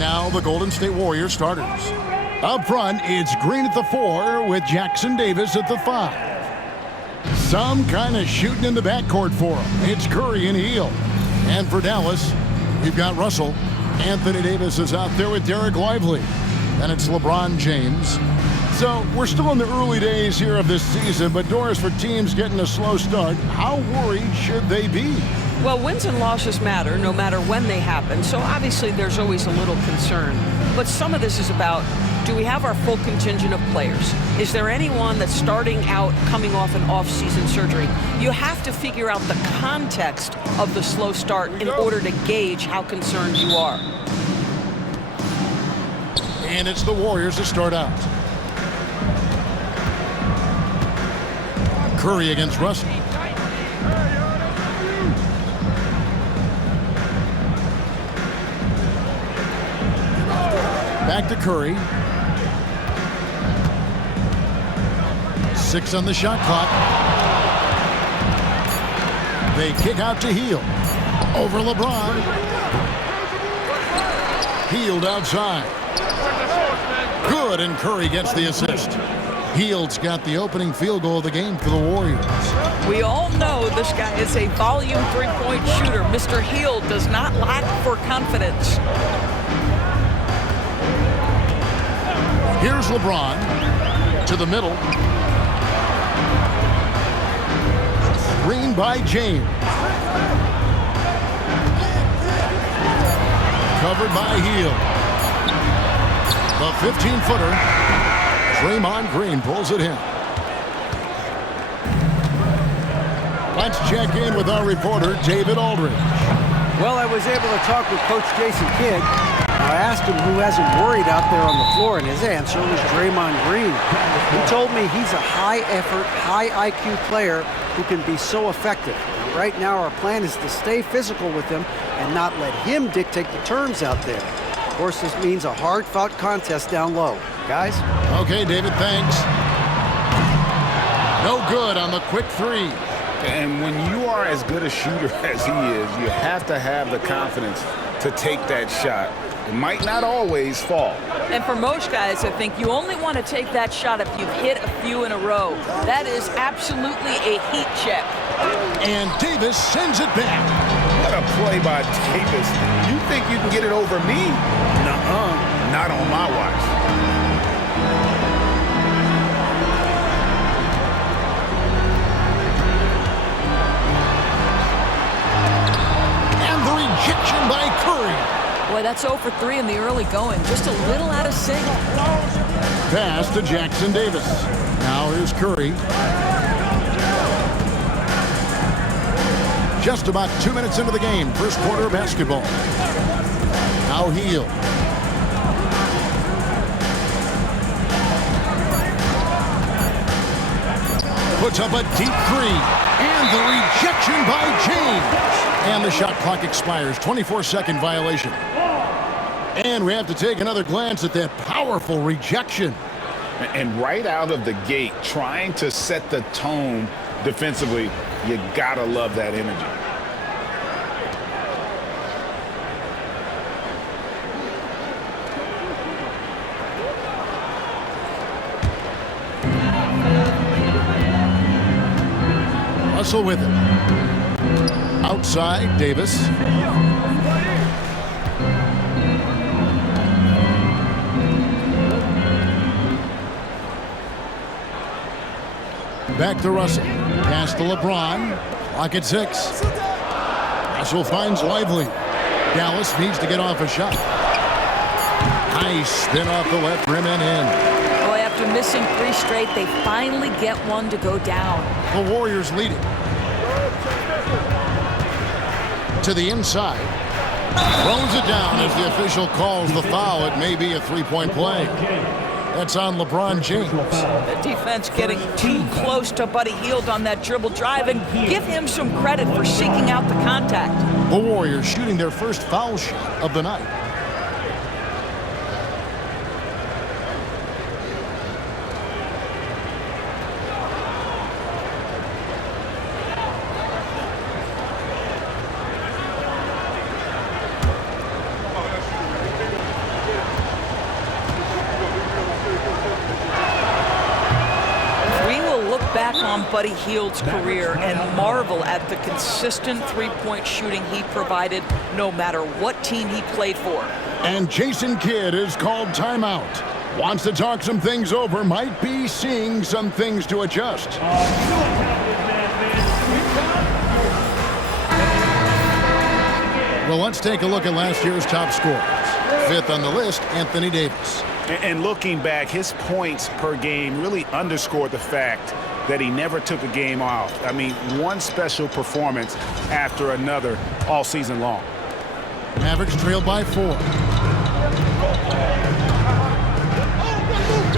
now the Golden State Warriors starters. Up front, it's Green at the 4 with Jackson Davis at the 5. Some kind of shooting in the backcourt for him. It's Curry and Hield. And for Dallas, we've got Russell. Anthony Davis is out there with Derek Lively. And it's LeBron James. So we're still in the early days here of this season, but Doris, for teams getting a slow start, how worried should they be? Well, wins and losses matter no matter when they happen, so obviously there's always a little concern. But some of this is about, do we have our full contingent of players? Is there anyone that's starting out coming off an off-season surgery? You have to figure out the context of the slow start in order to gauge how concerned you are. And it's the Warriors to start out. Curry against Russell. Back to Curry. 6 on the shot clock. They kick out to Hield. Over LeBron. Hield outside. Good, and Curry gets the assist. Hield's got the opening field goal of the game for the Warriors. We all know this guy is a volume three-point shooter. Mr. Hield does not lack for confidence. Here's LeBron to the middle. Screen by James. Covered by Hield. The 15-footer. Draymond Green pulls it in. Let's check in with our reporter, David Aldridge. Well, I was able to talk with Coach Jason Kidd. I asked him who hasn't worried out there on the floor, and his answer was Draymond Green. He told me he's a high-effort, high-IQ player who can be so effective. Right now, our plan is to stay physical with him and not let him dictate the terms out there. Of course, this means a hard-fought contest down low. Guys? Okay, David, thanks. No good on the quick 3. And when you are as good a shooter as he is, you have to have the confidence to take that shot. It might not always fall. And for most guys, I think you only want to take that shot if you've hit a few in a row. That is absolutely a heat check. And Davis sends it back. What a play by Davis. You think you can get it over me? Nuh-uh. Not on my watch. Rejection by Curry. Boy, that's 0 for 3 in the early going. Just a little out of sync. Pass to Jackson Davis. Now here's Curry. Just about 2 minutes into the game. First quarter of basketball. Now Hield. Puts up a deep 3. And the rejection by James. And the shot clock expires. 24-second violation. And we have to take another glance at that powerful rejection. And right out of the gate, trying to set the tone defensively, you gotta love that energy. Russell with him. Outside, Davis. Back to Russell. Pass to LeBron. Clock at 6. Russell finds Lively. Dallas needs to get off a shot. Nice spin off the left rim and in. Boy, after missing 3 straight, they finally get one to go down. The Warriors lead it. To the inside. Throws it down as the official calls the foul. It may be a 3-point play. That's on LeBron James. The defense getting too close to Buddy Hield on that dribble drive, and give him some credit for seeking out the contact. The Warriors shooting their first foul shot of the night. on Buddy Hield's career and marvel at the consistent three-point shooting he provided no matter what team he played for. And Jason Kidd is called timeout. Wants to talk some things over, might be seeing some things to adjust. Well, let's take a look at last year's top scorers. Fifth on the list, Anthony Davis. And looking back, his points per game really underscored the fact that he never took a game off. I mean, one special performance after another all season long. Mavericks trailed by 4.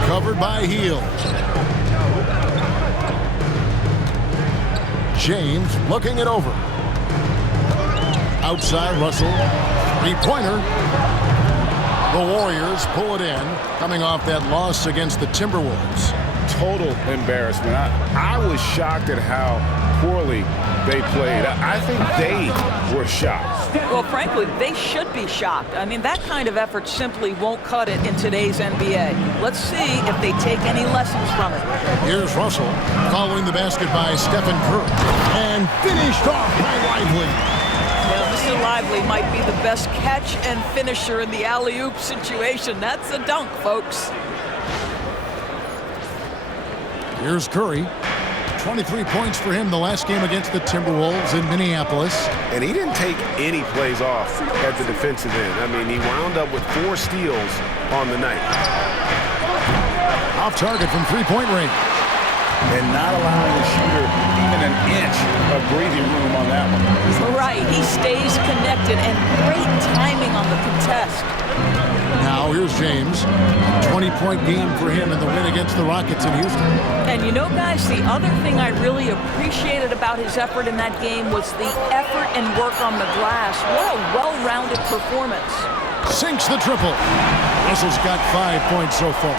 Covered by Hield. James looking it over. Outside Russell. Three-pointer. The Warriors pull it in, coming off that loss against the Timberwolves. Total embarrassment. I was shocked at how poorly they played. I think they were shocked. Well, frankly, they should be shocked. I mean, that kind of effort simply won't cut it in today's NBA. Let's see if they take any lessons from it. Here's Russell following the basket by Stephen Curry. And finished off by Lively. Well, Mr. Lively might be the best catch and finisher in the alley-oop situation. That's a dunk, folks. Here's Curry. 23 points for him the last game against the Timberwolves in Minneapolis. And he didn't take any plays off at the defensive end. I mean, he wound up with 4 steals on the night. Off target from three-point range. And not allowing the shooter even an inch of breathing room on that one. Right, he stays connected and great timing on the contest. Now here's James. 20-point game for him in the win against the Rockets in Houston. And you know, guys, the other thing I really appreciated about his effort in that game was the effort and work on the glass. What a well-rounded performance. Sinks the triple. Russell's got 5 points so far.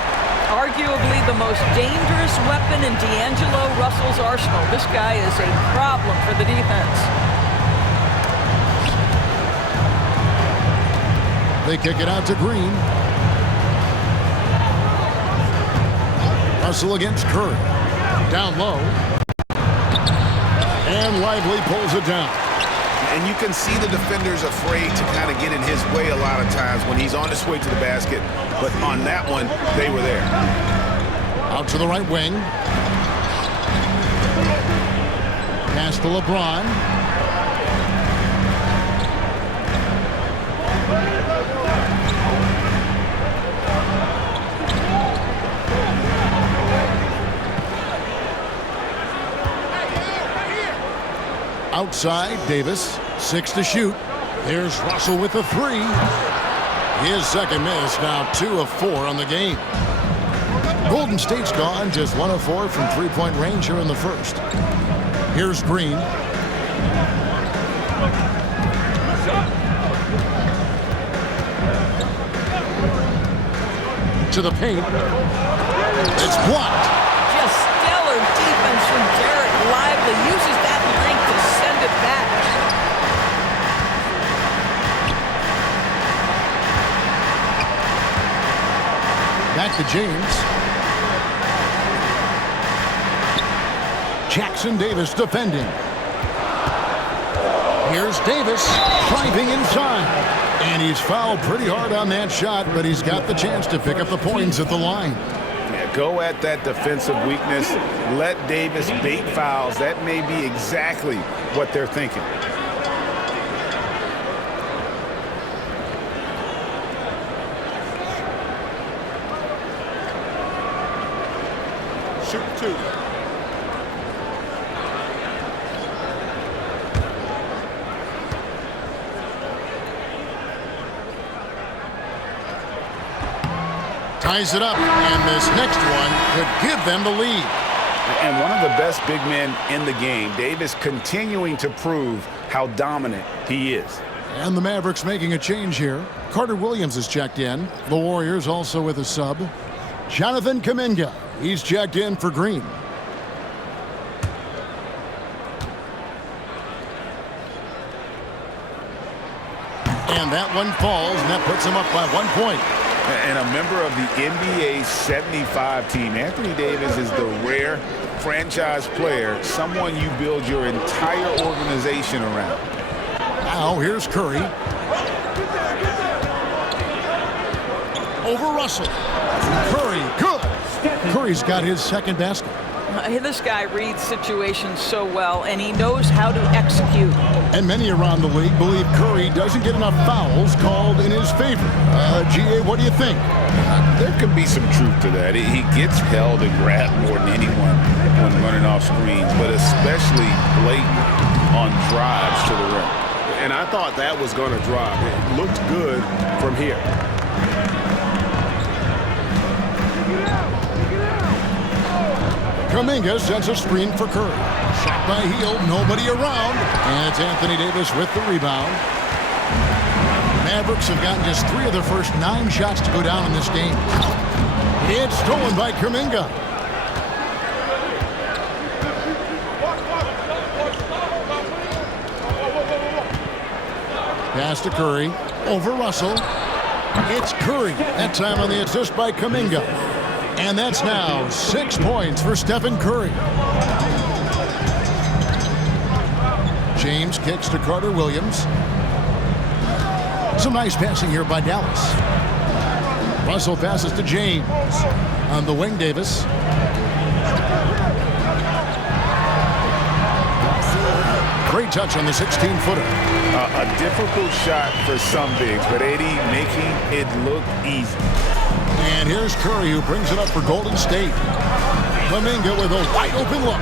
Arguably the most dangerous weapon in D'Angelo Russell's arsenal. This guy is a problem for the defense. They kick it out to Green. Russell against Curry. Down low. And Lively pulls it down. And you can see the defenders afraid to kind of get in his way a lot of times when he's on his way to the basket. But on that one, they were there. Out to the right wing. Pass to LeBron. Outside, Davis, 6 to shoot. Here's Russell with the 3. His second miss, now 2 of 4 on the game. Golden State's gone, just 1 of 4 from three-point range here in the first. Here's Green. To the paint. It's blocked. Just stellar defense from Derek Lively. Uses that length to send it back. Back to James. Jackson Davis defending. Here's Davis driving inside. And he's fouled pretty hard on that shot, but he's got the chance to pick up the points at the line. Yeah, go at that defensive weakness. Let Davis bait fouls. That may be exactly what they're thinking. Shoot 2. Ties it up, and this next one could give them the lead. And one of the best big men in the game, Davis continuing to prove how dominant he is. And the Mavericks making a change here. Carter-Williams is checked in. The Warriors also with a sub. Jonathan Kuminga, he's checked in for Green. And that one falls, and that puts him up by 1 point. And a member of the NBA 75 team. Anthony Davis is the rare franchise player, someone you build your entire organization around. Now here's Curry. Over Russell. Curry, good. Curry's got his second basket. This guy reads situations so well, and he knows how to execute. And many around the league believe Curry doesn't get enough fouls called in his favor. GA, what do you think? There could be some truth to that. He gets held and grabbed more than anyone when running off screens, but especially blatant on drives to the rim. And I thought that was going to drop. It looked good from here. Kuminga sets a screen for Curry. Shot by Hield, nobody around. And it's Anthony Davis with the rebound. Mavericks have gotten just 3 of their first 9 shots to go down in this game. It's stolen by Kuminga. Pass to Curry. Over Russell. It's Curry. That time on the assist by Kuminga. And that's now 6 points for Stephen Curry. James kicks to Carter-Williams. Some nice passing here by Dallas. Russell passes to James. On the wing, Davis. Great touch on the 16-footer. A difficult shot for some bigs, but AD making it look easy. And here's Curry, who brings it up for Golden State. Kuminga with a wide-open look.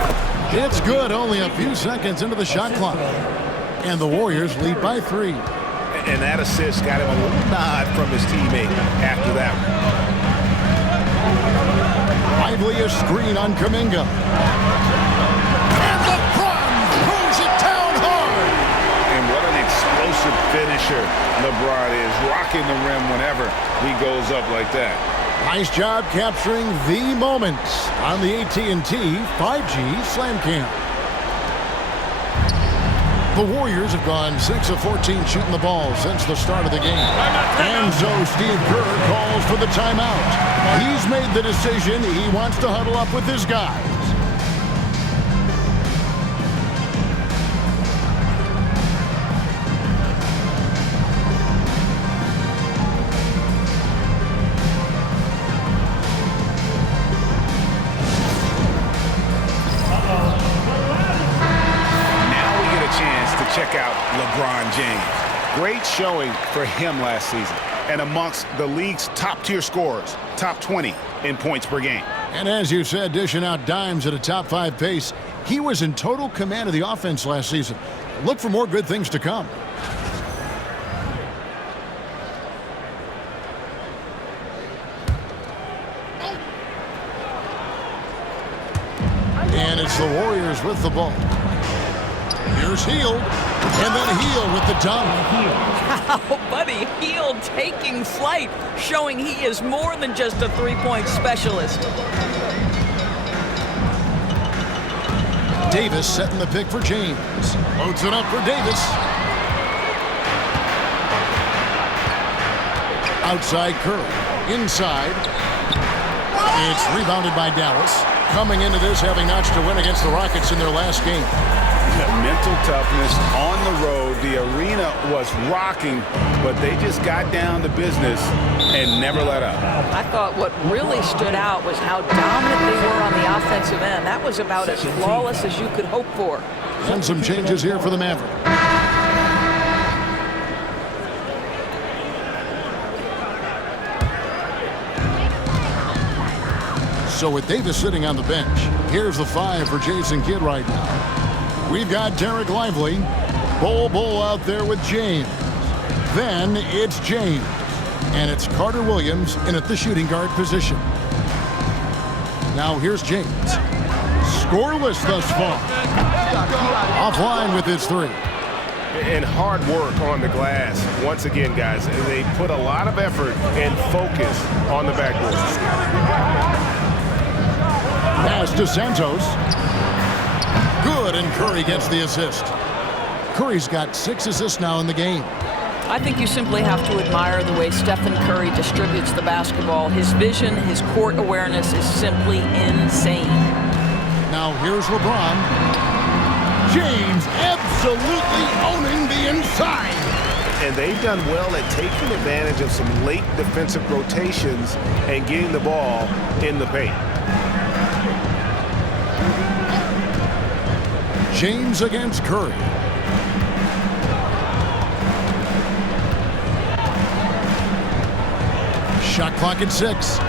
It's good, only a few seconds into the shot clock. And the Warriors lead by 3. And that assist got him a little nod from his teammate after that one. Lively a screen on Kuminga. And LeBron throws it down hard. And what an explosive finisher LeBron is, rocking the rim whenever he goes up like that. Nice job capturing the moments on the AT&T 5G Slam Cam. The Warriors have gone 6 of 14 shooting the ball since the start of the game. And so Steve Kerr calls for the timeout. He's made the decision. He wants to huddle up with his guys. Check out LeBron James. Great showing for him last season, and amongst the league's top-tier scorers, top 20 in points per game. And as you said, dishing out dimes at a top 5 pace, he was in total command of the offense last season. Look for more good things to come. And it's the Warriors with the ball. Here's Hield, and then Hield with the dunk. Wow, buddy, Hield taking flight, showing he is more than just a three-point specialist. Davis setting the pick for James. Loads it up for Davis. Outside Curry. Inside. It's rebounded by Dallas. Coming into this, having notched a win against the Rockets in their last game. Mental toughness on the road. The arena was rocking, but they just got down to business and never let up. I thought what really stood out was how dominant they were on the offensive end. That was about as flawless as you could hope for. And some changes here for the Mavericks. So with Davis sitting on the bench, here's the 5 for Jason Kidd right now. We've got Derek Lively. Bull out there with James. Then it's James. And it's Carter-Williams in at the shooting guard position. Now here's James. Scoreless thus far. Offline with his 3. And hard work on the glass. Once again, guys, they put a lot of effort and focus on the backboard. Pass to Santos. Good, and Curry gets the assist. Curry's got 6 assists now in the game. I think you simply have to admire the way Stephen Curry distributes the basketball. His vision, his court awareness is simply insane. Now here's LeBron. James absolutely owning the inside. And they've done well at taking advantage of some late defensive rotations and getting the ball in the paint. James against Curry. Shot clock at 6.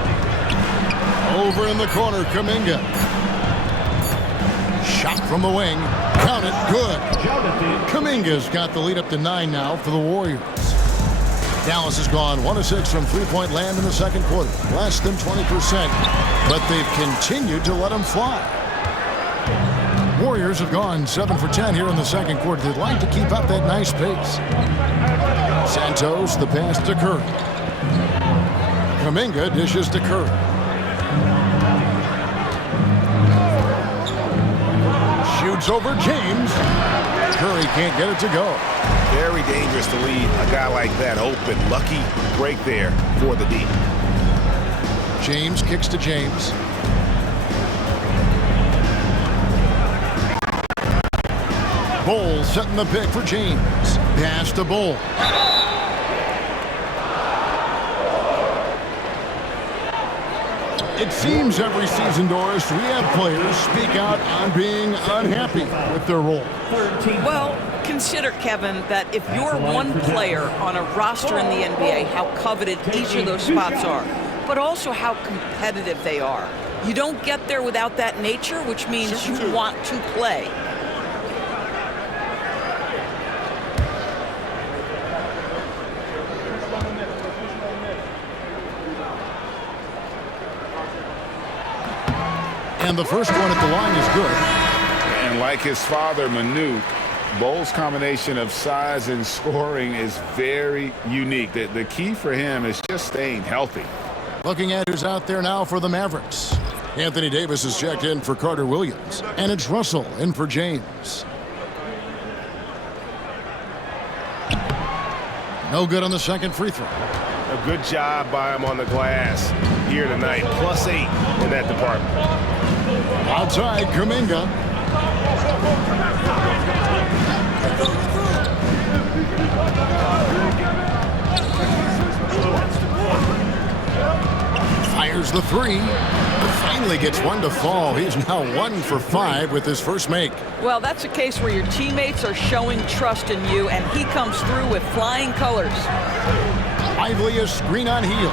Over in the corner, Kuminga. Shot from the wing. Count it, good. Kuminga's got the lead up to 9 now for the Warriors. Dallas has gone 1 of 6 from three-point land in the second quarter. Less than 20%, but they've continued to let them fly. Warriors have gone 7 for 10 here in the second quarter. They'd like to keep up that nice pace. Santos, the pass to Curry. Kuminga dishes to Curry. Shoots over James. Curry can't get it to go. Very dangerous to leave a guy like that open. Lucky break there for the D. James kicks to James. Bol setting the pick for James. Pass to Bol. It seems every season, Doris, we have players speak out on being unhappy with their role. Well, consider, Kevin, that if you're one player on a roster in the NBA, how coveted each of those spots are, but also how competitive they are. You don't get there without that nature, which means you want to play. And the first one at the line is good. And like his father, Manute, Bol's combination of size and scoring is very unique. The key for him is just staying healthy. Looking at who's out there now for the Mavericks. Anthony Davis is checked in for Carter-Williams. And it's Russell in for James. No good on the second free throw. A good job by him on the glass here tonight. +8 in that department. Outside, Kuminga. Fires the three. Finally gets one to fall. He's now 1 for 5 with his first make. Well, that's a case where your teammates are showing trust in you, and he comes through with flying colors. Lively a screen on Hield.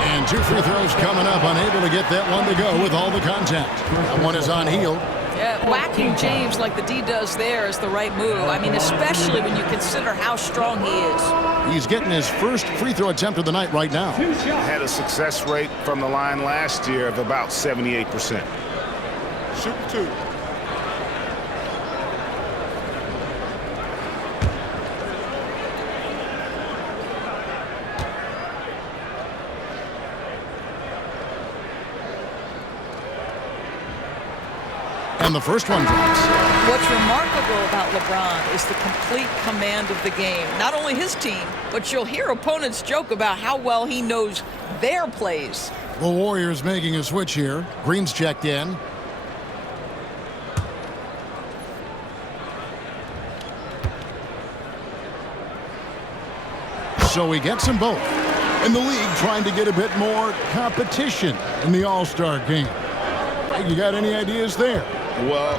And 2 free throws coming up, unable to get that one to go with all the contact. That one is on Hield. Yeah, whacking James like the D does there is the right move. I mean, especially when you consider how strong he is. He's getting his first free throw attempt of the night right now. Had a success rate from the line last year of about 78%. Shoot 2. And the first one drops. What's remarkable about LeBron is the complete command of the game. Not only his team, but you'll hear opponents joke about how well he knows their plays. The Warriors making a switch here. Green's checked in. So he gets them both. And the league trying to get a bit more competition in the All-Star game. You got any ideas there? Well,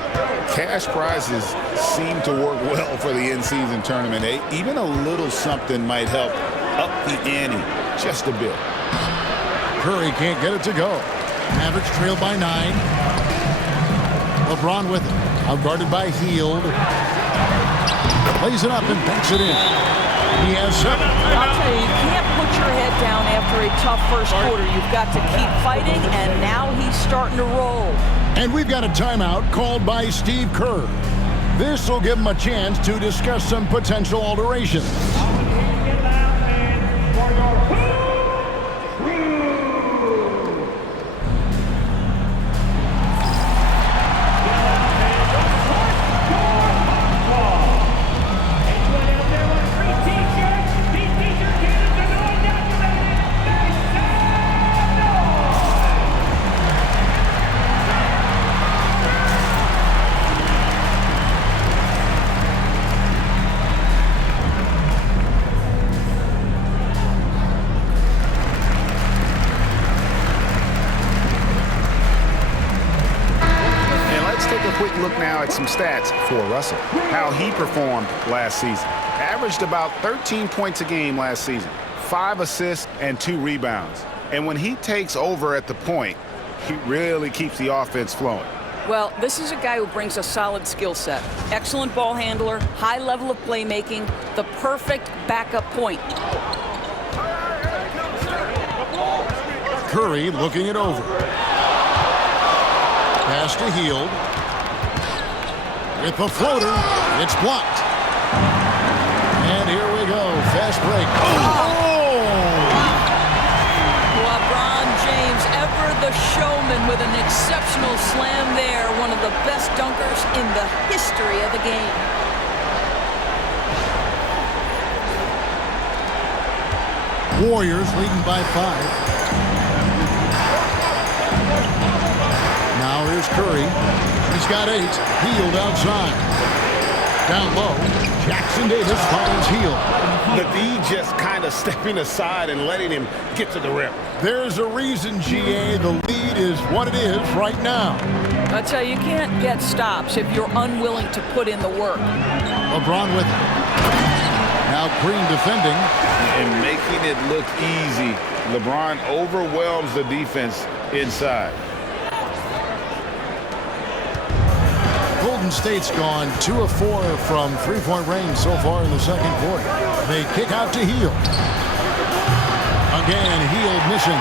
cash prizes seem to work well for the in-season tournament. Even a little something might help up the ante just a bit. Curry can't get it to go. Mavericks trail by 9. LeBron with it. Outguarded by Hield. Plays it up and banks it in. He has 7. I'll tell you, you can't put your head down after a tough first quarter. You've got to keep fighting, and now he's starting to roll. And we've got a timeout called by Steve Kerr. This will give him a chance to discuss some potential alterations. look now at some stats for Russell. How he performed last season. Averaged about 13 points a game last season. 5 assists and 2 rebounds. And when he takes over at the point, he really keeps the offense flowing. Well, this is a guy who brings a solid skill set. Excellent ball handler, high level of playmaking, the perfect backup point. Curry looking it over. Pass to Hield. With the floater, it's blocked. And here we go, fast break. LeBron James, ever the showman, with an exceptional slam there. One of the best dunkers in the history of the game. Warriors leading by 5. Now here's Curry. He's got 8. Hield outside. Down low. Jackson Davis finds Hield. The D just kind of stepping aside and letting him get to the rim. There's a reason, GA. The lead is what it is right now. I tell you, you can't get stops if you're unwilling to put in the work. LeBron with it. Now Green defending. And making it look easy. LeBron overwhelms the defense inside. Golden State's gone 2 of 4 from three-point range so far in the second quarter. They kick out to Hield. Again, Hield missing.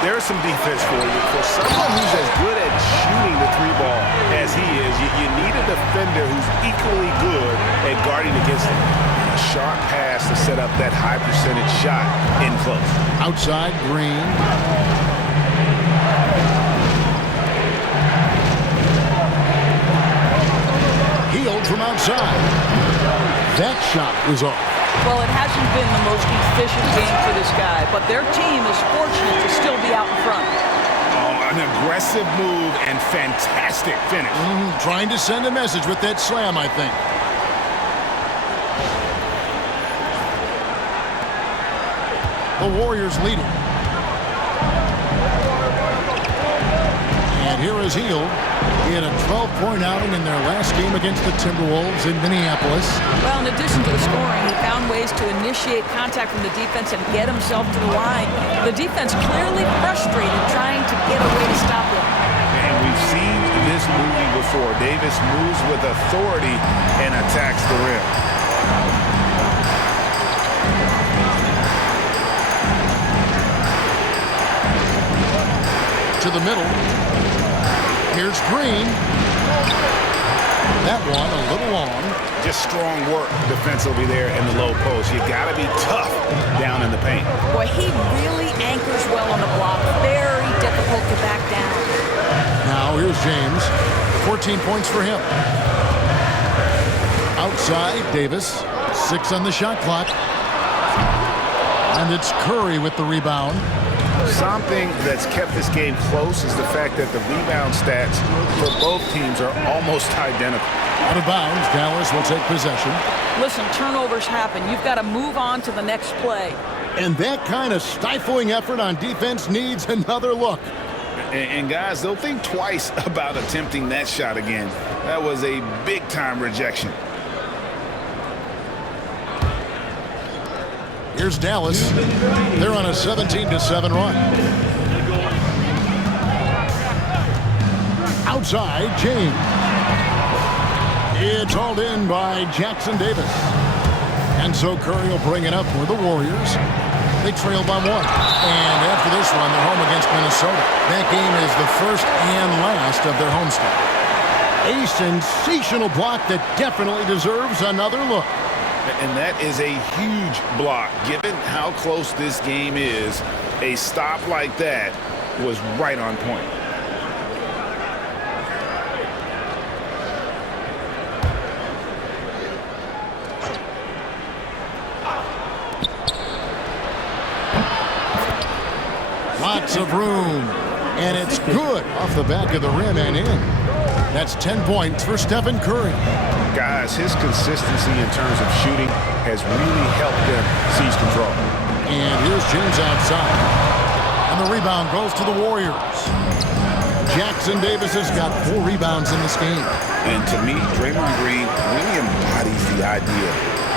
There's some defense for you. For someone who's as good at shooting the 3-ball as he is, you need a defender who's equally good at guarding against him. A sharp pass to set up that high percentage shot in close. Outside, Green. Hield from outside. That shot was off. Well, it hasn't been the most efficient game for this guy, but their team is fortunate to still be out in front. Oh, an aggressive move and fantastic finish. Trying to send a message with that slam, I think. The Warriors leading. And here is Hield. He had a 12-point outing in their last game against the Timberwolves in Minneapolis. Well, in addition to the scoring, he found ways to initiate contact from the defense and get himself to the line. The defense clearly frustrated, trying to get a way to stop him. And we've seen this movie before. Davis moves with authority and attacks the rim. To the middle. Here's Green. That one a little long. Just strong work defensively there in the low post. You got to be tough down in the paint. Boy, he really anchors well on the block. Very difficult to back down. Now here's James. 14 points for him. Outside, Davis. 6 on the shot clock. And it's Curry with the rebound. Something that's kept this game close is the fact that the rebound stats for both teams are almost identical. Out of bounds, Dallas will take possession. Listen, turnovers happen. You've got to move on to the next play. And that kind of stifling effort on defense needs another look. And guys, they'll think twice about attempting that shot again. That was a big-time rejection. Here's Dallas. They're on a 17-7 run. Outside, James. It's hauled in by Jackson Davis. And so Curry will bring it up for the Warriors. They trail by 1. And after this one, they're home against Minnesota. That game is the first and last of their homestand. A sensational block that definitely deserves another look. And that is a huge block. Given how close this game is, a stop like that was right on point. Lots of room. And it's good off the back of the rim and in. That's 10 points for Stephen Curry. Guys, his consistency in terms of shooting has really helped them seize control. And here's James outside. And the rebound goes to the Warriors. Jackson Davis has got 4 rebounds in this game. And to me, Draymond Green really embodies the idea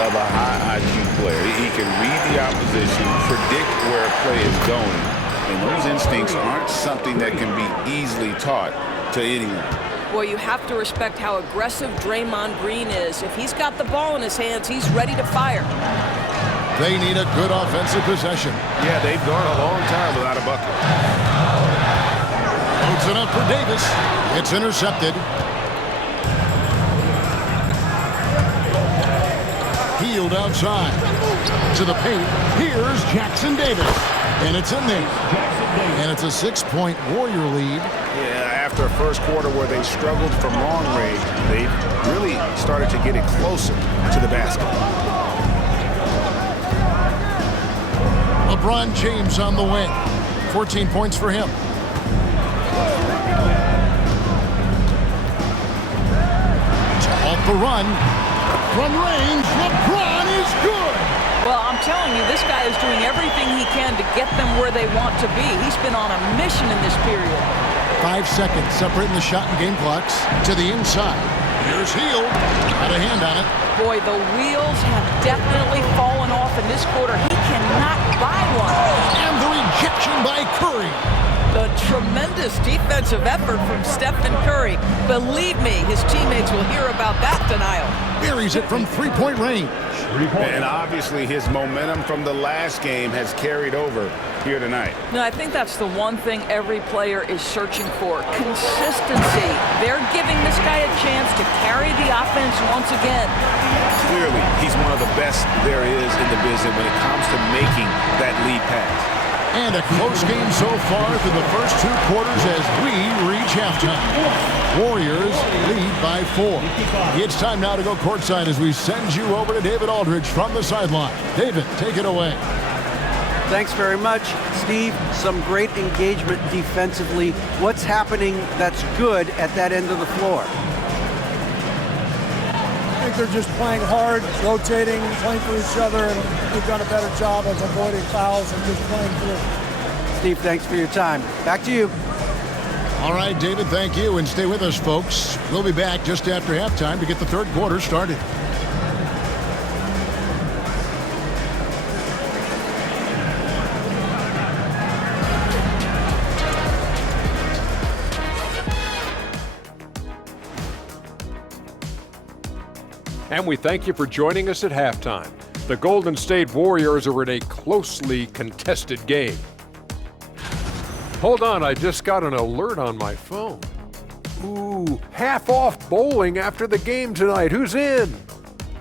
of a high IQ player. He can read the opposition, predict where a play is going, and those instincts aren't something that can be easily taught to anyone. Well, you have to respect how aggressive Draymond Green is. If he's got the ball in his hands, he's ready to fire. They need a good offensive possession. Yeah, they've gone a long time without a bucket. Loads it up for Davis. It's intercepted. Healed outside. To the paint. Here's Jackson Davis. And it's in there. And it's a 6-point Warrior lead. Yeah, after a first quarter where they struggled from long range, they really started to get it closer to the basket. LeBron James on the wing. 14 points for him. Off the run. From range, LeBron is good. Well, I'm telling you, this guy is doing everything he can to get them where they want to be. He's been on a mission in this period. 5 seconds separating the shot and game clocks to the inside. Here's Hield. Got a hand on it. Boy, the wheels have definitely fallen off in this quarter. He cannot buy one. And the rejection by Curry. The tremendous defensive effort from Stephen Curry. Believe me, his teammates will hear about that denial. Buries it from 3-point range. And obviously his momentum from the last game has carried over here tonight. No, I think that's the one thing every player is searching for. Consistency. They're giving this guy a chance to carry the offense once again. Clearly, he's one of the best there is in the business when it comes to making that lead pass. And a close game so far through the first 2 quarters as we reach halftime. Warriors lead by 4. It's time now to go courtside as we send you over to David Aldridge from the sideline. David, take it away. Thanks very much, Steve. Some great engagement defensively. What's happening that's good at that end of the floor? I think they're just playing hard, rotating, playing for each other, and we've done a better job of avoiding fouls and just playing through. Steve, thanks for your time. Back to you. All right, David, thank you. And stay with us, folks. We'll be back just after halftime to get the third quarter started. And we thank you for joining us at halftime. The Golden State Warriors are in a closely contested game. Hold on, I just got an alert on my phone. Ooh, half off bowling after the game tonight. Who's in?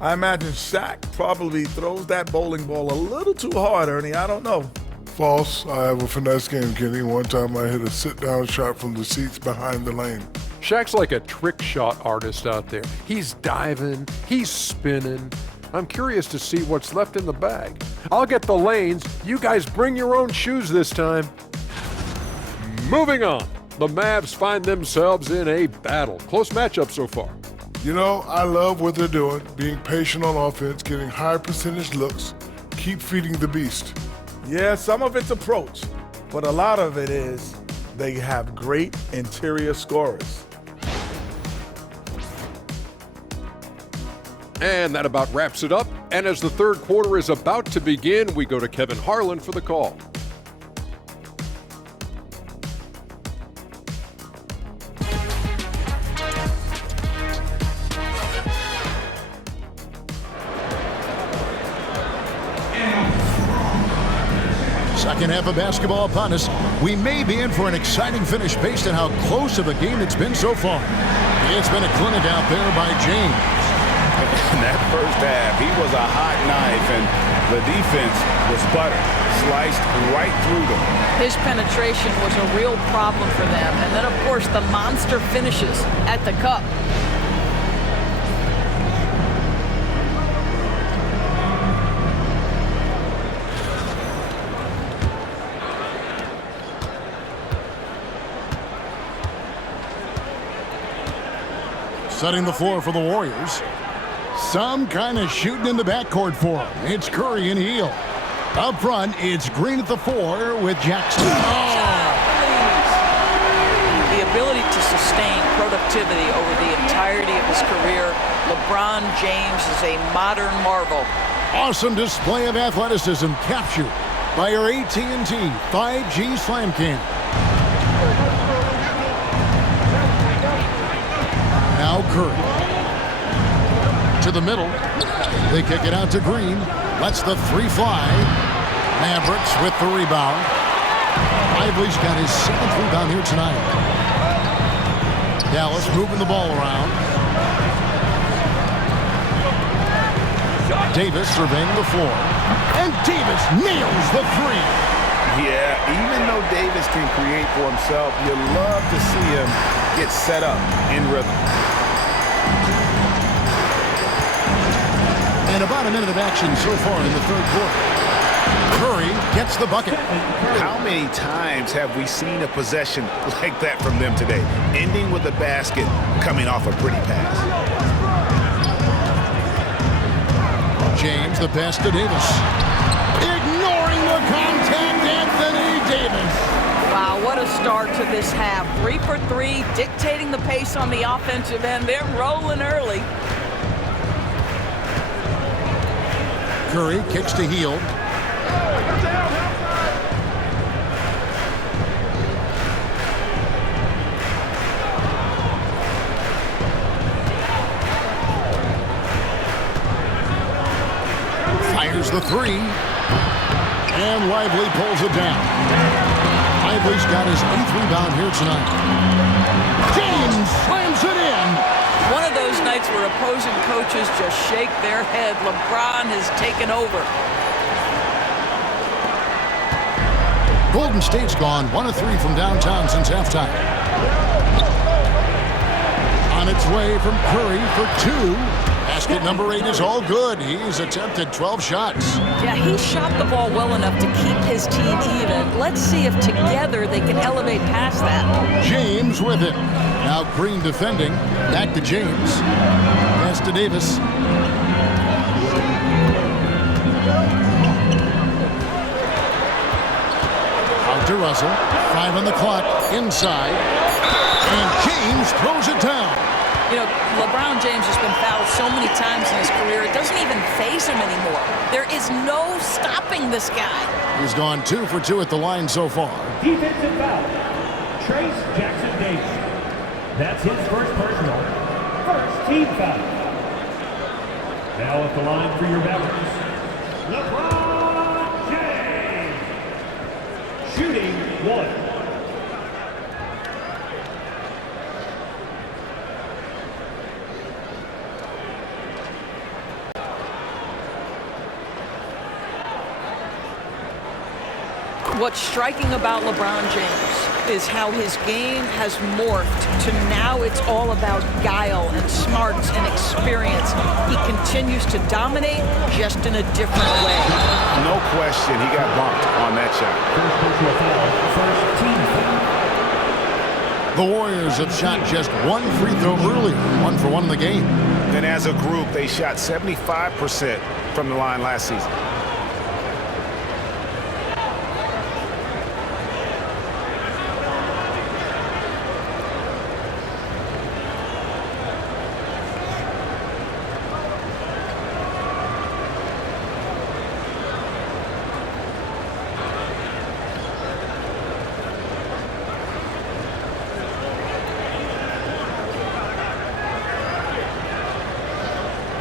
I imagine Shaq probably throws that bowling ball a little too hard, Ernie. I don't know. False. I have a finesse game, Kenny. One time I hit a sit-down shot from the seats behind the lane. Shaq's like a trick shot artist out there. He's diving, he's spinning. I'm curious to see what's left in the bag. I'll get the lanes. You guys bring your own shoes this time. Moving on. The Mavs find themselves in a battle. Close matchup so far. You know, I love what they're doing, being patient on offense, getting high percentage looks, keep feeding the beast. Yeah, some of it's approach, but a lot of it is they have great interior scorers. And that about wraps it up. And as the third quarter is about to begin, we go to Kevin Harlan for the call. Second half of basketball upon us. We may be in for an exciting finish based on how close of a game it's been so far. It's been a clinic out there by James. In that first half, he was a hot knife, and the defense was butter, sliced right through them. His penetration was a real problem for them. And then, of course, the monster finishes at the cup. Setting the floor for the Warriors. Some kind of shooting in the backcourt for him. It's Curry and Hield. Up front, it's Green at the 4 with Jackson. The ability sustained productivity over the entirety of his career. LeBron James is a modern marvel. Awesome display of athleticism captured by our AT&T 5G Slam Cam. Now Curry. To the middle. They kick it out to Green. Lets the three fly. Mavericks with the rebound. Lively's got his 7th rebound here tonight. Dallas moving the ball around. Davis surveying the floor. And Davis nails the three. Yeah, even though Davis can create for himself, you love to see him get set up in rhythm. And about a minute of action so far in the third quarter. Curry gets the bucket. How many times have we seen a possession like that from them today? Ending with a basket, coming off a pretty pass. James, the pass to Davis. Ignoring the contact, Anthony Davis. Wow, what a start to this half. 3 for 3, dictating the pace on the offensive end. They're rolling early. Curry kicks to Hield. Fires the three. And Lively pulls it down. Lively's got his 8th rebound here tonight. James slams it in. One of those nights where opposing coaches just shake their head. LeBron has taken over. Golden State's gone 1 of 3 from downtown since halftime. On its way from Curry for 2. Basket number 8 is all good. He's attempted 12 shots. Yeah, he shot the ball well enough to keep his team even. Let's see if together they can elevate past that. James with it. Now Green defending. Back to James. Pass to Davis. Out to Russell. 5 on the clock. Inside. And James throws it down. You know, LeBron James has been fouled so many times in his career, it doesn't even faze him anymore. There is no stopping this guy. He's gone 2 for 2 at the line so far. Defensive foul. Trace Jackson Davis. That's his first personal. First team foul. Now at the line for your Mavericks, LeBron James. Shooting 1. What's striking about LeBron James is how his game has morphed to now it's all about guile and smarts and experience. He continues to dominate just in a different way. No question, he got bumped on that shot. First team foul. The Warriors have shot just 1 free throw early, 1 for 1 in the game. And as a group, they shot 75% from the line last season.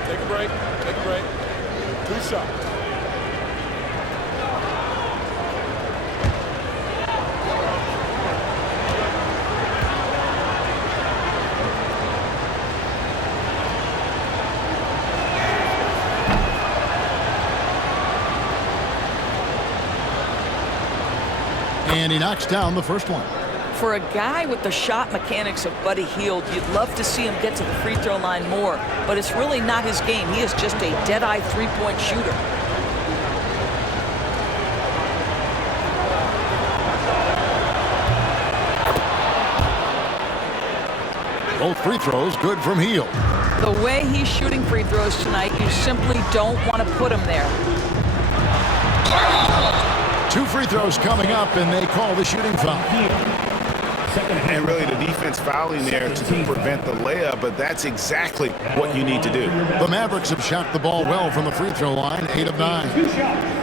Take a break. 2 shots. And he knocks down the first one. For a guy with the shot mechanics of Buddy Hield, you'd love to see him get to the free throw line more, but it's really not his game. He is just a dead-eye three-point shooter. Both free throws good from Hield. The way he's shooting free throws tonight, you simply don't want to put him there. 2 free throws coming up, and they call the shooting foul. And really the defense fouling there to prevent the layup, but that's exactly what you need to do. The Mavericks have shot the ball well from the free throw line, 8 of 9. 2 shots.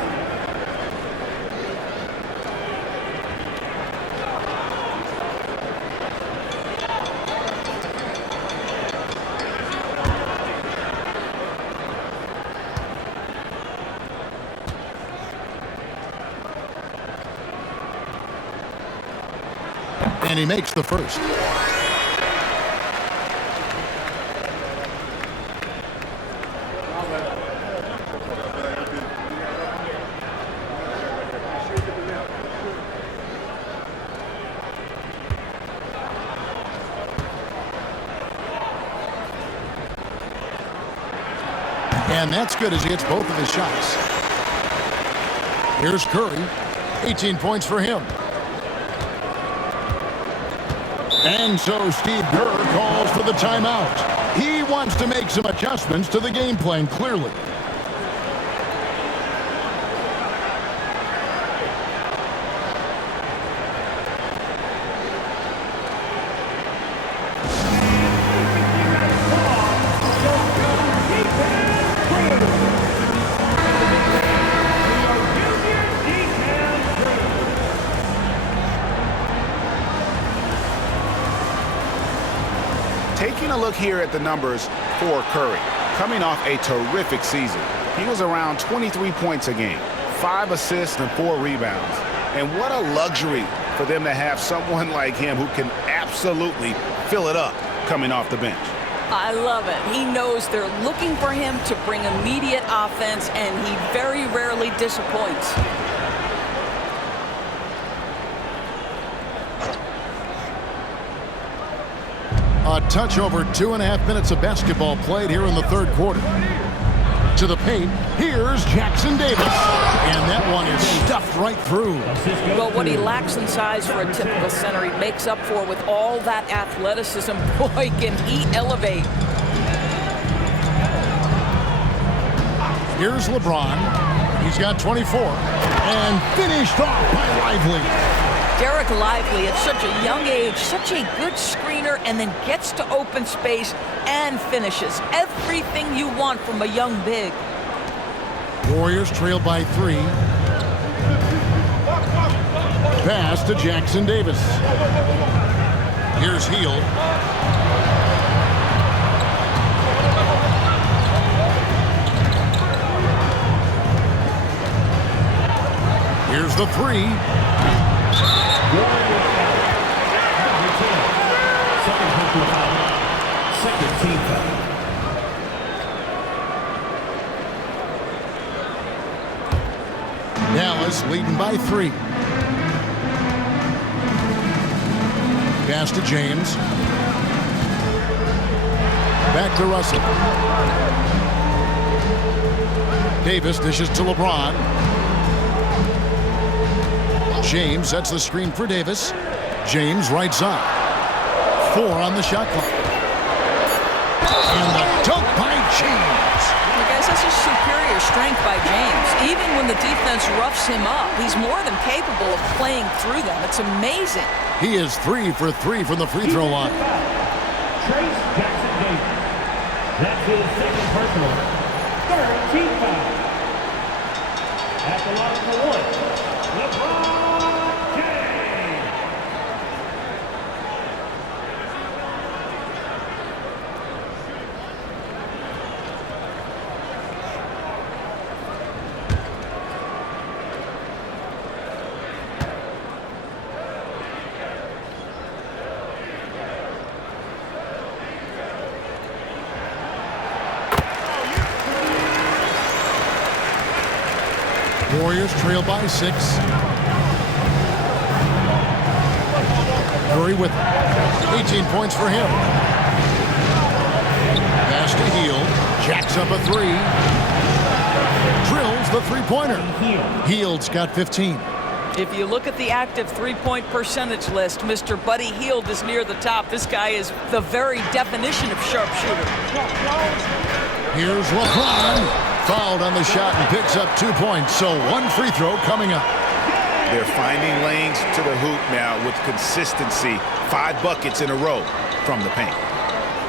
And he makes the first. And that's good as he hits both of his shots. Here's Curry. 18 points for him. And so Steve Kerr calls for the timeout. He wants to make some adjustments to the game plan, clearly. Taking a look here at the numbers for Curry, coming off a terrific season. He was around 23 points a game, 5 assists and 4 rebounds. And what a luxury for them to have someone like him who can absolutely fill it up coming off the bench. I love it. He knows they're looking for him to bring immediate offense, and he very rarely disappoints. A touch over 2.5 minutes of basketball played here in the third quarter. To the paint, here's Jackson Davis. And that one is stuffed right through. Well, what he lacks in size for a typical center, he makes up for with all that athleticism. Boy, can he elevate. Here's LeBron. He's got 24. And finished off by Lively. Derek Lively at such a young age, such a good screener, and then gets to open space and finishes. Everything you want from a young big. Warriors trail by 3. Pass to Jackson Davis. Here's Hield. Here's the 3. Second team foul. Dallas leading by 3. Pass to James. Back to Russell. Davis dishes to LeBron. James sets the screen for Davis. James right side. 4 on the shot clock. And the dunk by James. Guys, that's just superior strength by James. Even when the defense roughs him up, he's more than capable of playing through them. It's amazing. He is 3 for 3 from the free throw line. Trace Jackson Davis. That's his second personal. Third team foul. At the line for 1, LeBron James. Warriors trail by 6. Curry with 18 points for him. Pass to Hield. Jacks up a 3. Drills the three-pointer. Hield's got 15. If you look at the active three-point percentage list, Mr. Buddy Hield is near the top. This guy is the very definition of sharpshooter. Here's LeBron. Fouled on the shot and picks up 2 points. So 1 free throw coming up. They're finding lanes to the hoop now with consistency. 5 buckets in a row from the paint.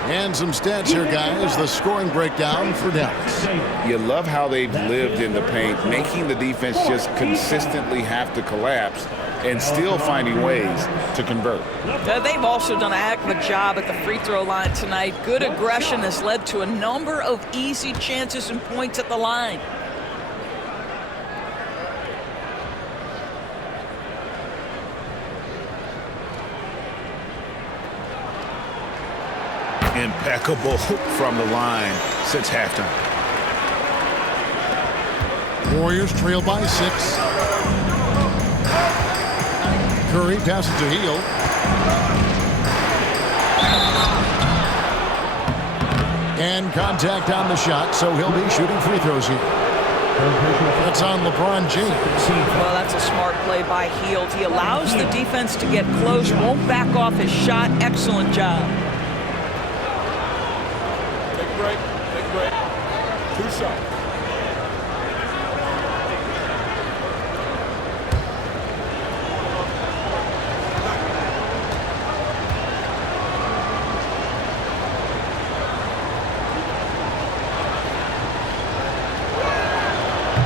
And some stats here, guys. The scoring breakdown for Dallas. You love how they've lived in the paint, making the defense just consistently have to collapse and still finding ways to convert. They've also done a heck of a job at the free throw line tonight. Good aggression has led to a number of easy chances and points at the line. Impeccable from the line since halftime. Warriors trail by 6. Curry passes to Hield. And contact on the shot, so he'll be shooting free throws here. That's on LeBron James. Well, that's a smart play by Hield. He allows the defense to get close, won't back off his shot. Excellent job. Take a break. 2 shots.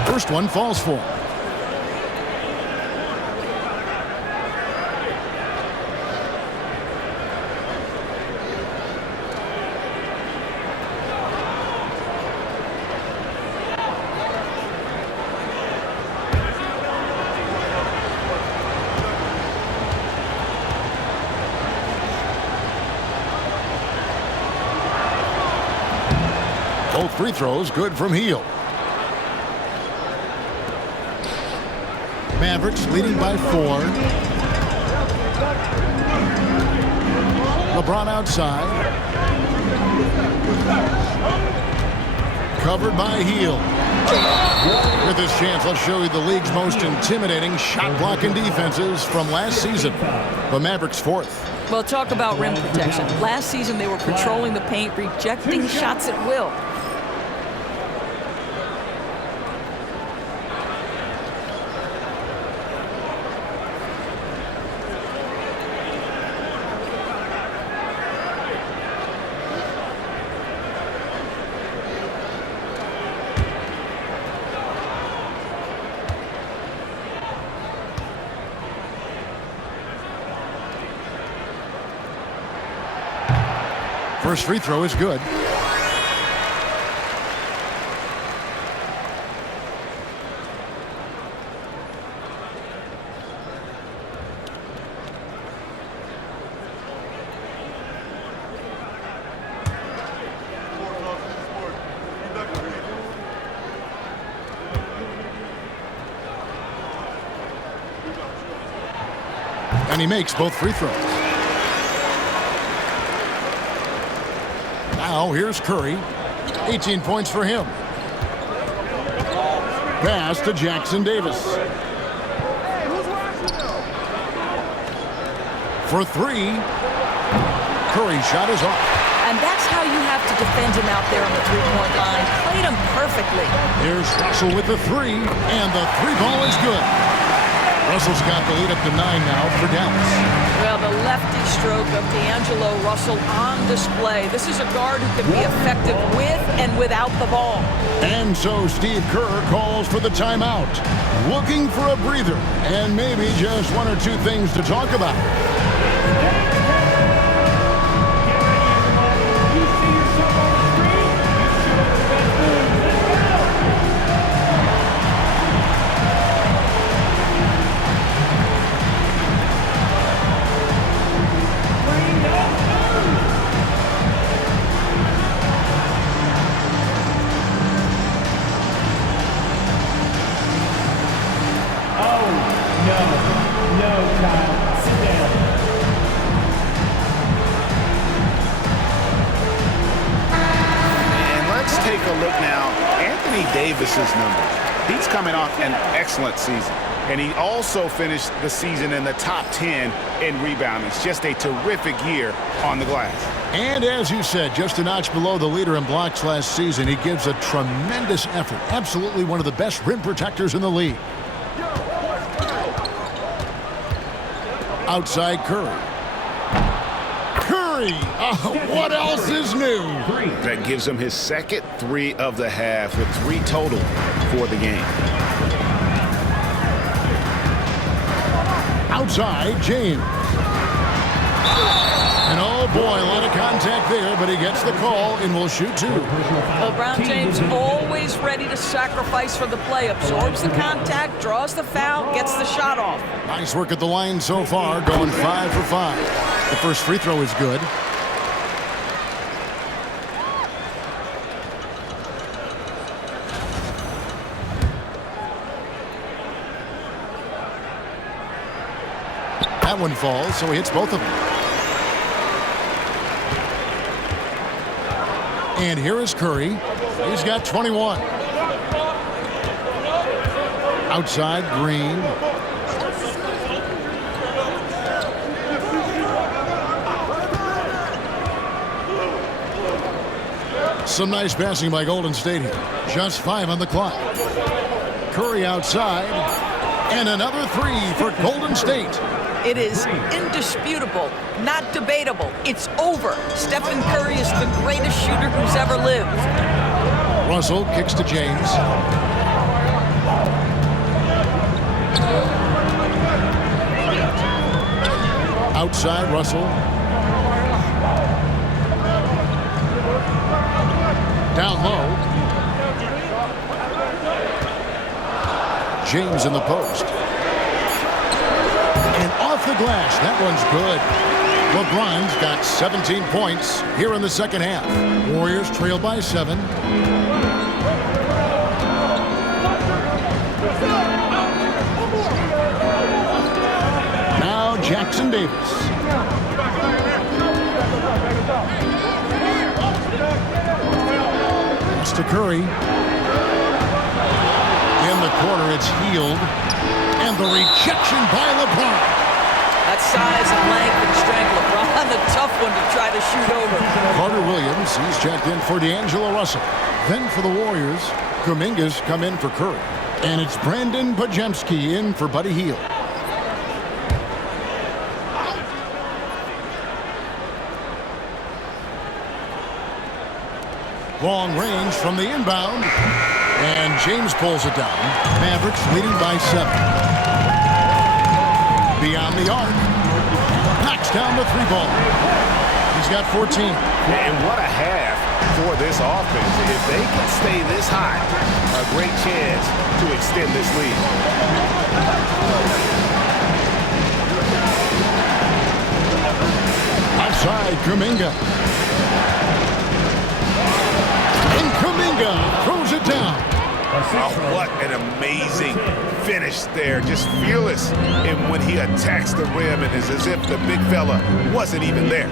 First one falls for him. Both free throws good from Hield. Mavericks leading by 4. LeBron outside. Covered by Hield. With this chance, let's show you the league's most intimidating shot blocking defenses from last season. The Mavericks 4th. Well, talk about rim protection. Last season, they were patrolling the paint, rejecting shots at will. First free throw is good. And he makes both free throws. Now here's Curry. 18 points for him. Pass to Jackson Davis. For 3. Curry's shot is off. And that's how you have to defend him out there on the three-point line. Played him perfectly. Here's Russell with the 3, and the 3 ball is good. Russell's got the lead up to 9 now for Dallas. Well, the lefty stroke of D'Angelo Russell on display. This is a guard who can be effective with and without the ball. And so Steve Kerr calls for the timeout. Looking for a breather and maybe just 1 or 2 things to talk about. Davis's number. He's coming off an excellent season, and he also finished the season in the top 10 in rebounding. It's just a terrific year on the glass. And as you said, just a notch below the leader in blocks last season. He gives a tremendous effort. Absolutely one of the best rim protectors in the league. Outside Curry. Curry! Oh, what else is new? That gives him his second 3 of the half with 3 total for the game. Outside, James. And oh boy, a lot of contact there, but he gets the call and will shoot 2. LeBron James always ready to sacrifice for the play. Absorbs the contact, draws the foul, gets the shot off. Nice work at the line so far, going 5 for 5. The first free throw is good. That one falls, so he hits both of them. And here is Curry. He's got 21. Outside, Green. Some nice passing by Golden State here. Just 5 on the clock. Curry outside. And another 3 for Golden State. It is indisputable, not debatable. It's over. Stephen Curry is the greatest shooter who's ever lived. Russell kicks to James. Outside, Russell. Down low. James in the post. And off the glass, that one's good. LeBron's got 17 points here in the second half. Warriors trail by 7. Now Jackson Davis. It's to Curry. In the corner, it's Healed. And the rejection by LeBron. That size and length and strength, LeBron, the tough one to try to shoot over. Carter-Williams, he's checked in for D'Angelo Russell. Then for the Warriors, Kuminga's come in for Curry. And it's Brandon Podziemski in for Buddy Hield. Long range from the inbound. And James pulls it down. Mavericks leading by 7. Beyond the arc. Packs down the 3-ball. He's got 14. And what a half for this offense. If they can stay this high, a great chance to extend this lead. Outside, Kuminga. And Kuminga throws it down. Oh, what an amazing finish there. Just fearless. And when he attacks the rim, it is as if the big fella wasn't even there.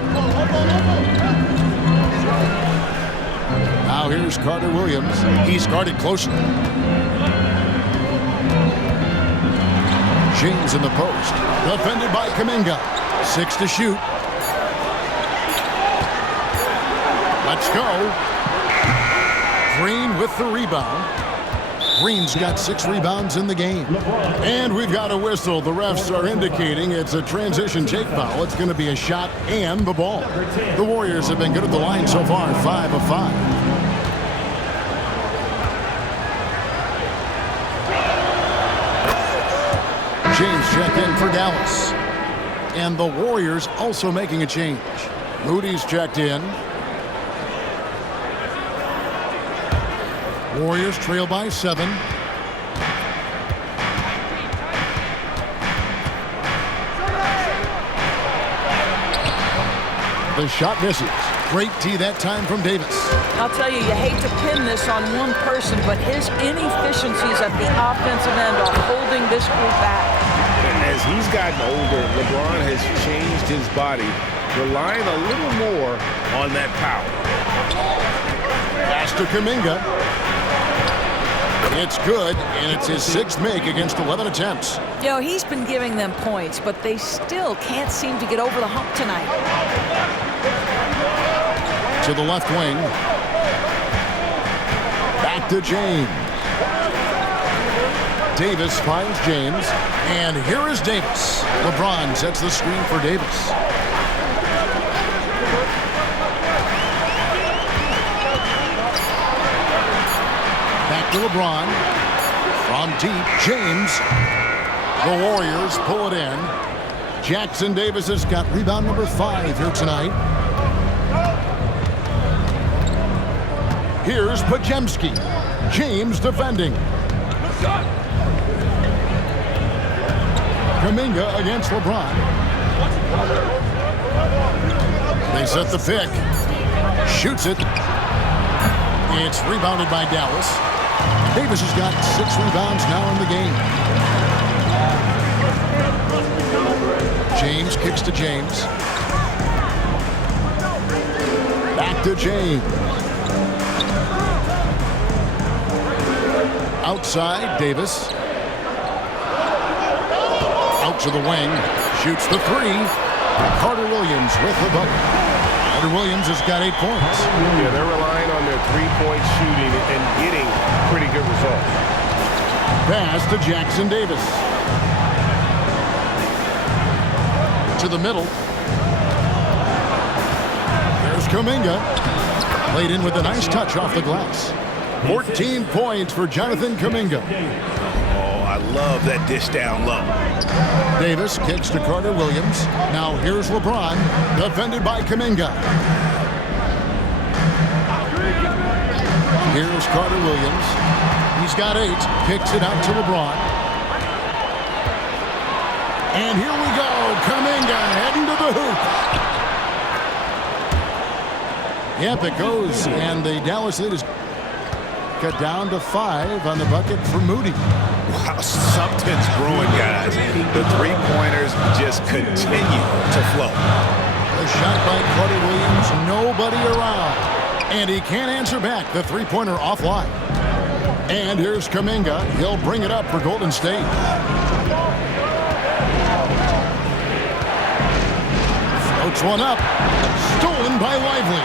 Now here's Carter-Williams. He's guarded closely. James in the post. Defended by Kuminga. 6 to shoot. Let's go. Green with the rebound. Green's got 6 rebounds in the game. And we've got a whistle. The refs are indicating it's a transition take foul. It's going to be a shot and the ball. The Warriors have been good at the line so far, 5 of 5. James checked in for Dallas. And the Warriors also making a change. Moody's checked in. Warriors trail by 7. The shot misses. Great tee that time from Davis. I'll tell you, you hate to pin this on one person, but his inefficiencies at the offensive end are holding this group back. As he's gotten older, LeBron has changed his body, relying a little more on that power. Pass to Kuminga. It's good, and it's his 6th make against 11 attempts. You know, he's been giving them points, but they still can't seem to get over the hump tonight. To the left wing. Back to James. Davis finds James, and here is Davis. LeBron sets the screen for Davis. Back to LeBron. From deep, James. The Warriors pull it in. Jackson Davis has got rebound number 5 here tonight. Here's Podziemski. James defending. Kuminga against LeBron. They set the pick. Shoots it. It's rebounded by Dallas. Davis has got 6 rebounds now in the game. James kicks to James. Back to James. Outside, Davis. Out to the wing. Shoots the 3. Carter-Williams with the bucket. Carter-Williams has got 8 points. Yeah, they're relying on their three-point shooting and getting pretty good results. Pass to Jackson Davis. To the middle. There's Kuminga. Played in with a nice touch off the glass. 14 points for Jonathan Kuminga. Oh, I love that dish down low. Davis kicks to Carter-Williams. Now here's LeBron, defended by Kuminga. Here's Carter-Williams. He's got 8. Kicks it out to LeBron. And here we go. Kuminga heading to the hoop. Yep, it goes. And the Dallas lead is cut down to 5 on the bucket for Moody. Wow, something's brewing, guys. The three-pointers just continue to flow. A shot by Carter-Williams, nobody around. And he can't answer back. The three-pointer offline. And here's Kuminga. He'll bring it up for Golden State. Floats one up. Stolen by Lively.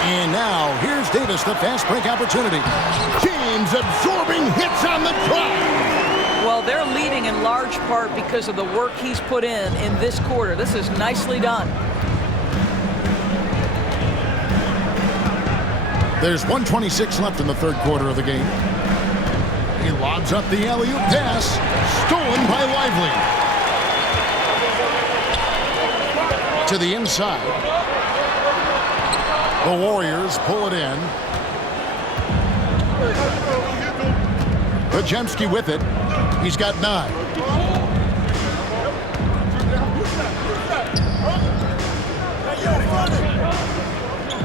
And now, here's Davis, the fast break opportunity. James absorbing hits on the drive. Well, they're leading in large part because of the work he's put in this quarter. This is nicely done. There's 1:26 left in the third quarter of the game. He lobs up the alley-oop pass. Stolen by Lively. To the inside. The Warriors pull it in. Podziemski with it. He's got 9.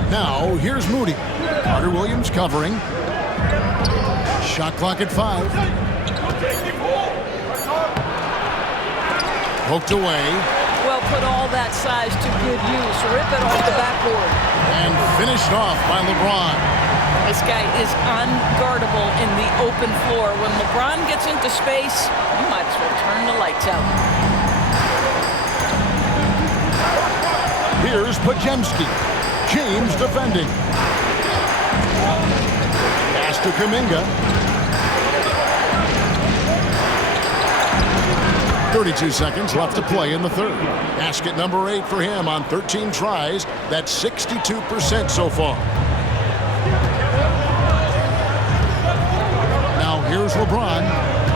Now, here's Moody. Carter-Williams covering. Shot clock at 5. Poked away. Well, put all that size to good use. Rip it off the backboard. And finished off by LeBron. This guy is unguardable in the open floor. When LeBron gets into space, you might as well turn the lights out. Here's Podziemski. James defending. Pass to Kuminga. 32 seconds left to play in the third. Basket number 8 for him on 13 tries. That's 62% so far. Now here's LeBron.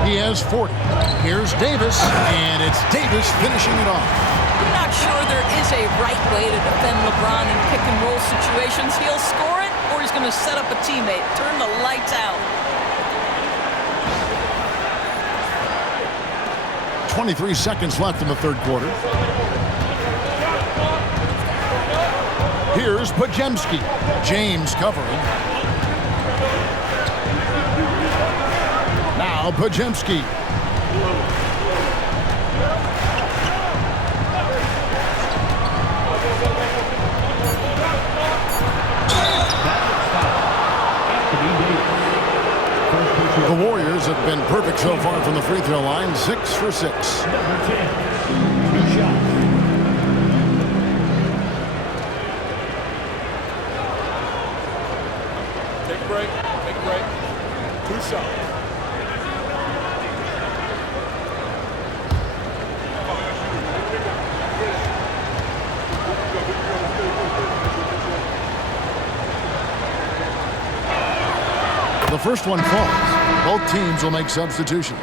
He has 40. Here's Davis, and it's Davis finishing it off. I'm not sure there is a right way to defend LeBron in pick-and-roll situations. He'll score it, or he's going to set up a teammate. Turn the lights out. 23 seconds left in the third quarter. Here's Podziemski. James covering. Now Podziemski. The Warriors have been perfect so far from the free throw line, 6 for 6. Number 10, good shot. Take a break. Take a break. 2 shots. first one falls. Both teams will make substitutions.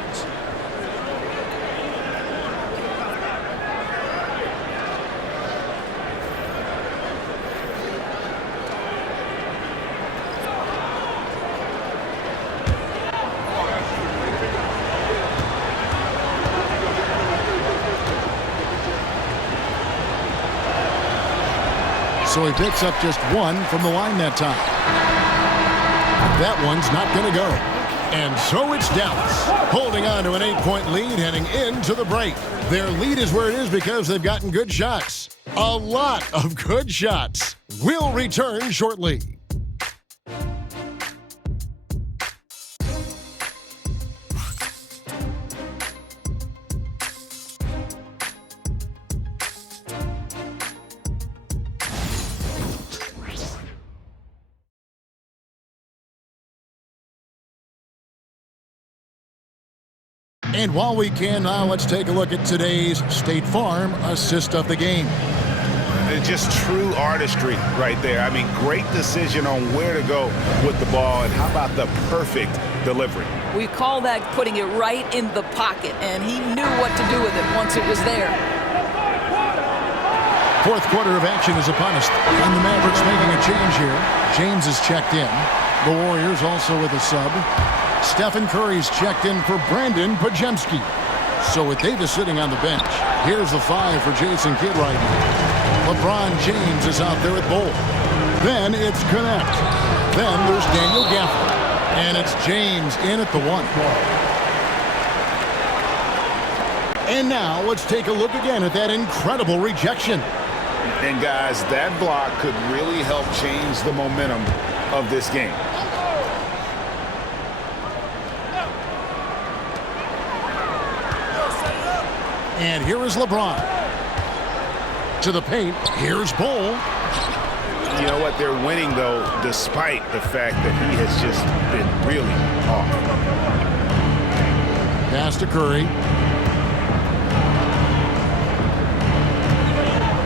So he picks up just one from the line that time. That one's not going to go. And so it's Dallas, holding on to an 8-point lead heading into the break. Their lead is where it is because they've gotten good shots. A lot of good shots. We'll return shortly. And while we can now, let's take a look at today's State Farm assist of the game. Just true artistry right there. I mean, great decision on where to go with the ball, and how about the perfect delivery? We call that putting it right in the pocket, and he knew what to do with it once it was there. Fourth quarter of action is upon us, and the Mavericks making a change here. James is checked in. The Warriors also with a sub. Stephen Curry's checked in for Brandon Pajemski. So with Davis sitting on the bench, here's the 5 for Jason Kidd right now. LeBron James is out there with Bull. Then it's Connect. Then there's Daniel Gafford. And it's James in at the 1. And now let's take a look again at that incredible rejection. And guys, that block could really help change the momentum of this game. And here is LeBron. To the paint, here's Bull. You know what? They're winning, though, despite the fact that he has just been really off. Pass to Curry.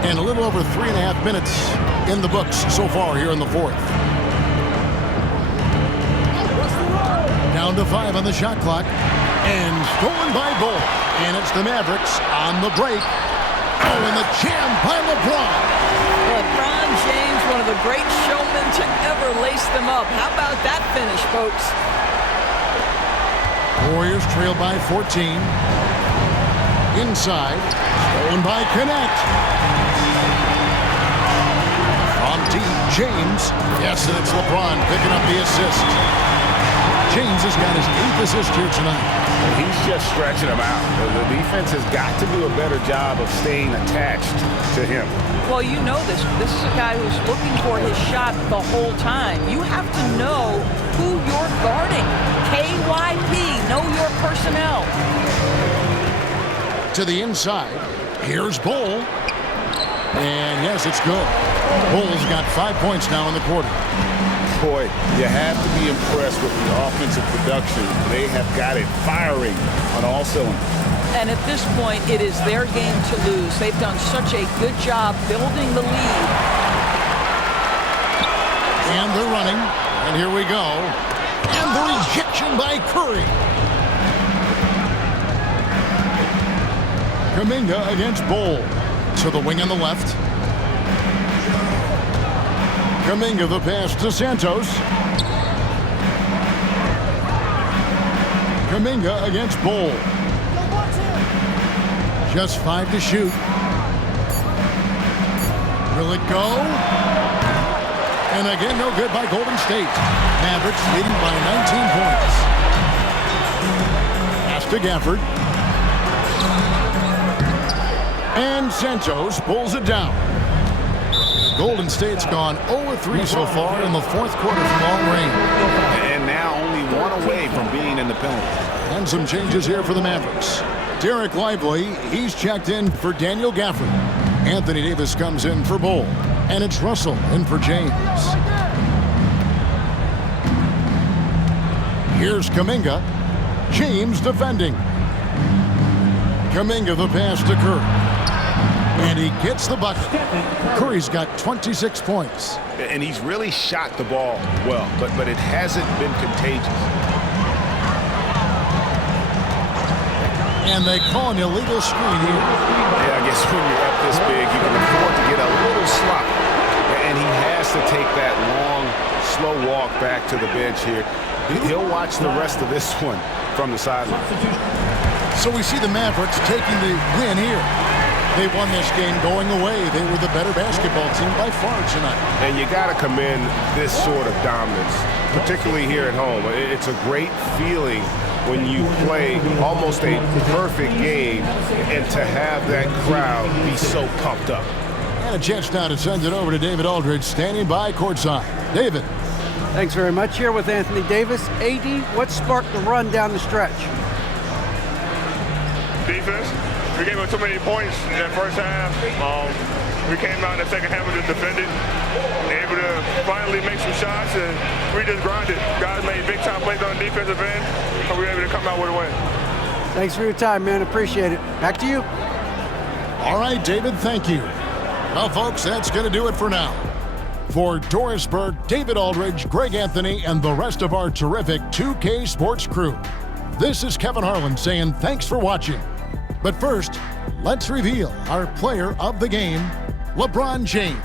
And a little over 3.5 minutes in the books so far here in the fourth. Down to 5 on the shot clock. And stolen by Bull. And it's the Mavericks on the break. Oh, and the jam by LeBron. LeBron James, one of the great showmen to ever lace them up. How about that finish, folks? Warriors trail by 14. Inside. Stolen by Connect. From deep, James. Yes, and it's LeBron picking up the assist. James has got his 8th assist here tonight. He's just stretching them out. The defense has got to do a better job of staying attached to him. Well, you know this. This is a guy who's looking for his shot the whole time. You have to know who you're guarding. KYP, know your personnel. To the inside. Here's Bull. And yes, it's good. Bull's got 5 points now in the quarter. Boy, you have to be impressed with the offensive production. They have got it firing on all cylinders. And at this point, it is their game to lose. They've done such a good job building the lead. And they're running. And here we go. And the rejection by Curry. Kuminga against Bull. To the wing on the left. Kuminga the pass to Santos. Kuminga against Bull. Just 5 to shoot. Will it go? And again, no good by Golden State. Mavericks leading by 19 points. Pass to Gafford. And Santos pulls it down. Golden State's gone 0-3 so far in the fourth quarter from long range. And now only 1 away from being in the penalty. And some changes here for the Mavericks. Derek Lively, he's checked in for Daniel Gafford. Anthony Davis comes in for Bull. And it's Russell in for James. Here's Kuminga. James defending. Kuminga the pass to Curry. And he gets the bucket. Curry's got 26 points. And he's really shot the ball well, but it hasn't been contagious. And they call an illegal screen here. Yeah, I guess when you're up this big, you can afford to get a little slop. And he has to take that long, slow walk back to the bench here. He'll watch the rest of this one from the sideline. So we see the Mavericks taking the win here. They won this game going away. They were the better basketball team by far tonight. And you got to commend this sort of dominance, particularly here at home. It's a great feeling when you play almost a perfect game and to have that crowd be so pumped up. And a chance now to send it over to David Aldridge, standing by courtside. David. Thanks very much. Here with Anthony Davis. AD, what sparked the run down the stretch? Defense. We gave up too many points in that first half. We came out in the second half and just defended, able to finally make some shots, and we just grinded. Guys made big-time plays on the defensive end, and we were able to come out with a win. Thanks for your time, man. Appreciate it. Back to you. All right, David, thank you. Well, folks, that's going to do it for now. For Doris Burke, David Aldridge, Greg Anthony, and the rest of our terrific 2K Sports crew, this is Kevin Harlan saying thanks for watching. But first, let's reveal our player of the game, LeBron James.